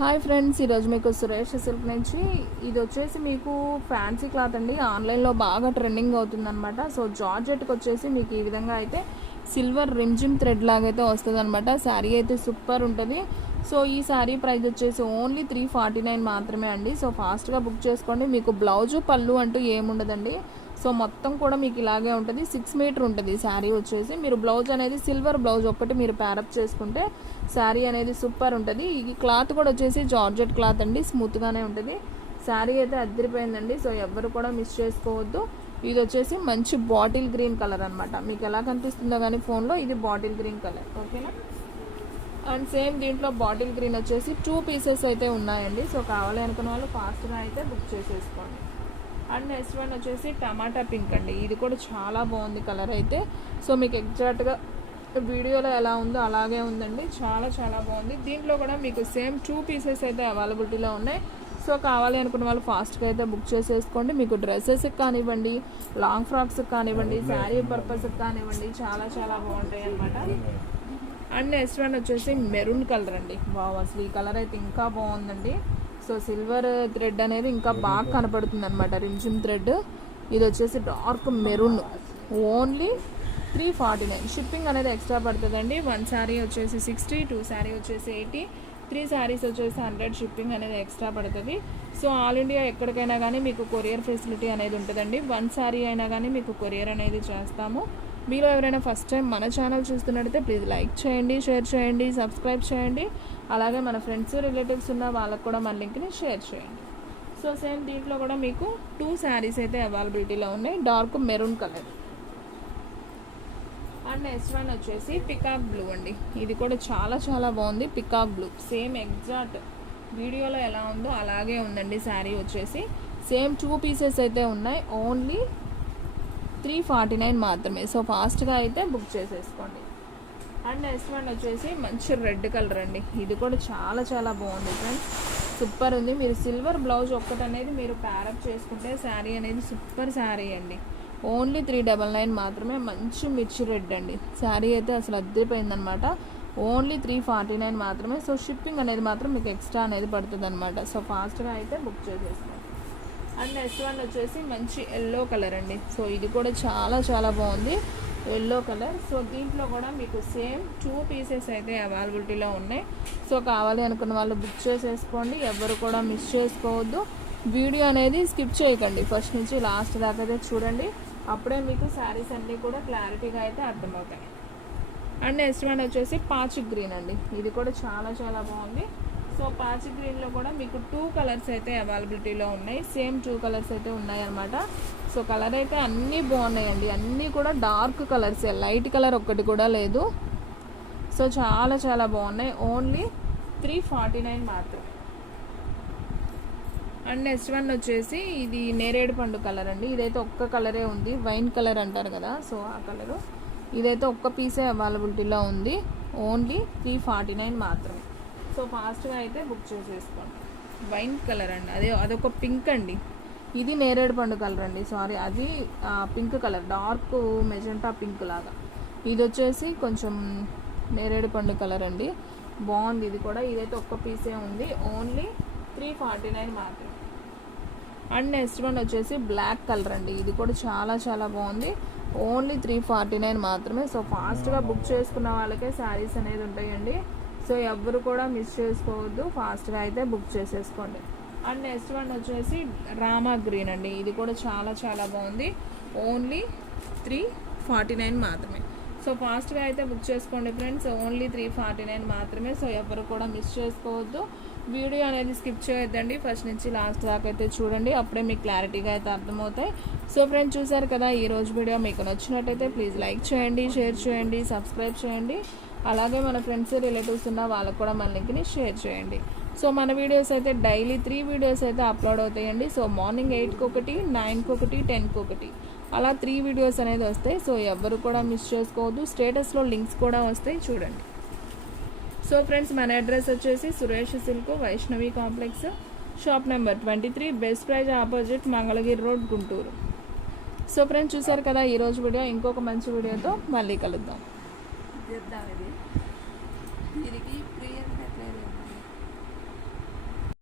Hi friends, ఈరోజు మీకు Suresh silk నుంచి ఇది వచ్చేసి మీకు ఫ్యాన్సీ క్లాత్ అండి. ఆన్లైన్లో బాగా ట్రెండింగ్ అవుతుందన్నమాట. సో జార్జెట్కి వచ్చేసి మీకు ఈ విధంగా అయితే సిల్వర్ రిమ్జిమ్ థ్రెడ్ లాగైతే వస్తుంది అనమాట. శారీ అయితే సూపర్ ఉంటుంది. సో ఈ శారీ ప్రైస్ వచ్చేసి ఓన్లీ 349 మాత్రమే అండి. సో ఫాస్ట్గా బుక్ చేసుకోండి. మీకు బ్లౌజు పళ్ళు అంటూ ఏముండదండి. సో మొత్తం కూడా మీకు ఇలాగే ఉంటుంది. 6 మీటర్ ఉంటుంది శారీ వచ్చేసి. మీరు బ్లౌజ్ అనేది సిల్వర్ బ్లౌజ్ ఒక్కటి మీరు ప్యారప్ చేసుకుంటే శారీ అనేది సూపర్ ఉంటుంది. ఈ క్లాత్ కూడా వచ్చేసి జార్జెట్ క్లాత్ అండి, స్మూత్గానే ఉంటుంది. శారీ అయితే అదిరిపోయిందండి. సో ఎవ్వరు కూడా మిస్ చేసుకోవద్దు. ఇది వచ్చేసి మంచి బాటిల్ గ్రీన్ కలర్ అనమాట. మీకు ఎలా కనిపిస్తుందో కానీ ఫోన్లో ఇది బాటిల్ గ్రీన్ కలర్, ఓకేనా. అండ్ సేమ్ దీంట్లో బాటిల్ గ్రీన్ వచ్చేసి 2 పీసెస్ అయితే ఉన్నాయండి. సో కావాలి అనుకున్న వాళ్ళు ఫాస్ట్గా అయితే బుక్ చేసేసుకోండి. అండ్ నెక్స్ట్ వన్ వచ్చేసి టమాటా పింక్ అండి. ఇది కూడా చాలా బాగుంది కలర్ అయితే. సో మీకు ఎగ్జాక్ట్గా వీడియోలో ఎలా ఉందో అలాగే ఉందండి. చాలా చాలా బాగుంది. దీంట్లో కూడా మీకు సేమ్ 2 పీసెస్ అయితే అవైలబిలిటీలో ఉన్నాయి. సో కావాలి అనుకున్న వాళ్ళు ఫాస్ట్గా అయితే బుక్ చేసేసుకోండి. మీకు డ్రెస్సెస్కి కానివ్వండి, లాంగ్ ఫ్రాక్స్కి కానివ్వండి, శారీ పర్పస్కి కానివ్వండి, చాలా చాలా బాగుంటాయి అనమాట. అండ్ నెక్స్ట్ వన్ వచ్చేసి మెరూన్ కలర్ అండి. వావ్, అసలు ఈ కలర్ అయితే ఇంకా బాగుందండి. సో సిల్వర్ థ్రెడ్ అనేది ఇంకా బాగా కనపడుతుంది అనమాట, రిమ్జిమ్ థ్రెడ్. ఇది వచ్చేసి డార్క్ మెరూన్, ఓన్లీ 349. షిప్పింగ్ అనేది ఎక్స్ట్రా పడుతుందండి. 1 శారీ వచ్చేసి 60, 2 శారీ వచ్చేసి 80, 3 శారీస్ వచ్చేసి 100 షిప్పింగ్ అనేది ఎక్స్ట్రా పడుతుంది. సో ఆల్ ఇండియా ఎక్కడికైనా కానీ మీకు కొరియర్ ఫెసిలిటీ అనేది ఉంటుందండి. 1 శారీ అయినా కానీ మీకు కొరియర్ అనేది చేస్తాము. మీలో ఎవరైనా ఫస్ట్ టైం మన ఛానల్ చూస్తున్నట్టయితే ప్లీజ్ లైక్ చేయండి, షేర్ చేయండి, సబ్స్క్రైబ్ చేయండి. అలాగే మన ఫ్రెండ్స్ రిలేటివ్స్ ఉన్న వాళ్ళకు కూడా మన లింక్ని షేర్ చేయండి. సో సేమ్ దీంట్లో కూడా మీకు 2 శారీస్ అయితే అవైలబిలిటీలో ఉన్నాయి, dark maroon colour. And next one వచ్చేసి పికాక్ బ్లూ అండి. ఇది కూడా చాలా చాలా బాగుంది. పికాక్ బ్లూ సేమ్ ఎగ్జాక్ట్ వీడియోలో ఎలా ఉందో అలాగే ఉందండి. శారీ వచ్చేసి సేమ్ 2 పీసెస్ అయితే ఉన్నాయి, ఓన్లీ 349 మాత్రమే. సో ఫాస్ట్గా అయితే బుక్ చేసేసుకోండి. అండ్ నెక్స్ట్ వన్ వచ్చేసి మంచి రెడ్ కలర్ అండి. ఇది కూడా చాలా చాలా బాగుంది ఫ్రెండ్స్, సూపర్ ఉంది. మీరు సిల్వర్ బ్లౌజ్ ఒక్కటి అనేది మీరు ప్యారప్ చేసుకుంటే శారీ అనేది సూపర్ శారీ అండి. ఓన్లీ 399 మాత్రమే. మంచి మిర్చి రెడ్ అండి. శారీ అయితే అసలు అద్దరిపోయిందనమాట. ఓన్లీ 349 మాత్రమే. సో షిప్పింగ్ అనేది మాత్రం మీకు ఎక్స్ట్రా అనేది పడుతుంది అనమాట. సో ఫాస్ట్గా అయితే బుక్ చేసేసుకోండి. అండ్ నెక్స్ట్ వన్ వచ్చేసి మంచి ఎల్లో కలర్ అండి. సో ఇది కూడా చాలా చాలా బాగుంది, ఎల్లో కలర్. సో దీంట్లో కూడా మీకు సేమ్ 2 పీసెస్ అయితే అవైలబిలిటీలో ఉన్నాయి. సో కావాలి అనుకున్న వాళ్ళు బుక్ చేసేసుకోండి. ఎవరు కూడా మిస్ చేసుకోవద్దు. వీడియో అనేది స్కిప్ చేయకండి, ఫస్ట్ నుంచి లాస్ట్ దాకా అయితే చూడండి. అప్పుడే మీకు శారీస్ అన్నీ కూడా క్లారిటీగా అయితే అర్థమవుతాయి. అండ్ నెక్స్ట్ వన్ వచ్చేసి పాచి గ్రీన్ అండి. ఇది కూడా చాలా చాలా బాగుంది. సో పాచి గ్రీన్లో కూడా మీకు 2 కలర్స్ అయితే అవైలబిలిటీలో ఉన్నాయి. సేమ్ 2 కలర్స్ అయితే ఉన్నాయి అన్నమాట. సో కలర్ అయితే అన్నీ బాగున్నాయండి. అన్నీ కూడా డార్క్ కలర్స్, లైట్ కలర్ ఒక్కటి కూడా లేదు. సో చాలా చాలా బాగున్నాయి. ఓన్లీ 349 మాత్రమే. అండ్ నెక్స్ట్ వన్ వచ్చేసి ఇది నేరేడు పండు కలర్ అండి. ఇదైతే ఒక్క కలరే ఉంది, వైన్ కలర్ అంటారు కదా, సో ఆ కలరు. ఇదైతే ఒక్క పీసే అవైలబిలిటీలో ఉంది, ఓన్లీ 349 మాత్రమే. సో ఫాస్ట్గా అయితే బుక్ చేసేసుకోండి. వైన్ కలర్ అండి, అదొక పింక్ అండి. ఇది నేరేడు పండు కలర్ అండి, సారీ అది pink colour, dark magenta pink లాగా. ఇది వచ్చేసి కొంచెం నేరేడు పండు కలర్ అండి, బాగుంది ఇది కూడా. ఇదైతే ఒక్క పీసే ఉంది, ఓన్లీ 349 మాత్రమే. అండ్ నెక్స్ట్ వన్ వచ్చేసి బ్లాక్ కలర్ అండి. ఇది కూడా చాలా చాలా బాగుంది, ఓన్లీ 349 మాత్రమే. సో ఫాస్ట్గా బుక్ చేసుకున్న వాళ్ళకే శారీస్ అనేది ఉంటాయండి. సో ఎవ్వరు కూడా మిస్ చేసుకోవద్దు, ఫాస్ట్గా అయితే బుక్ చేసేసుకోండి. అండ్ నెక్స్ట్ వన్ వచ్చేసి రామా గ్రీన్ అండి. ఇది కూడా చాలా చాలా బాగుంది, ఓన్లీ 349 మాత్రమే. సో ఫాస్ట్గా అయితే బుక్ చేసుకోండి ఫ్రెండ్స్, ఓన్లీ 349 మాత్రమే. సో ఎవరు కూడా మిస్ చేసుకోవద్దు. వీడియో అనేది స్కిప్ చేయొద్దండి, ఫస్ట్ నుంచి లాస్ట్ దాకా అయితే చూడండి. అప్పుడే మీకు క్లారిటీగా అయితే అర్థమవుతాయి. సో ఫ్రెండ్స్ చూసారు కదా, ఈరోజు వీడియో మీకు నచ్చినట్టయితే ప్లీజ్ లైక్ చేయండి, షేర్ చేయండి, సబ్స్క్రైబ్ చేయండి. అలాగే మన ఫ్రెండ్స్ రిలేటివ్స్ ఉన్న వాళ్ళకు కూడా మన లింక్ని షేర్ చేయండి. సో మన వీడియోస్ అయితే డైలీ 3 వీడియోస్ అయితే అప్లోడ్ అవుతాయండి. సో మార్నింగ్ 8కి ఒకటి, 9కి ఒకటి, 10కి ఒకటి, అలా 3 వీడియోస్ అనేది వస్తాయి. సో ఎవరు కూడా మిస్ చేసుకోవద్దు. స్టేటస్లో లింక్స్ కూడా వస్తాయి, చూడండి. సో ఫ్రెండ్స్ మన అడ్రస్ వచ్చేసి Suresh silk, Vaishnavi complex, shop number 23, best praise opposite, Mangalagiri road, Guntur. So friends చూసారు కదా ఈరోజు వీడియో. ఇంకొక మంచి వీడియోతో మళ్ళీ కలుద్దాం.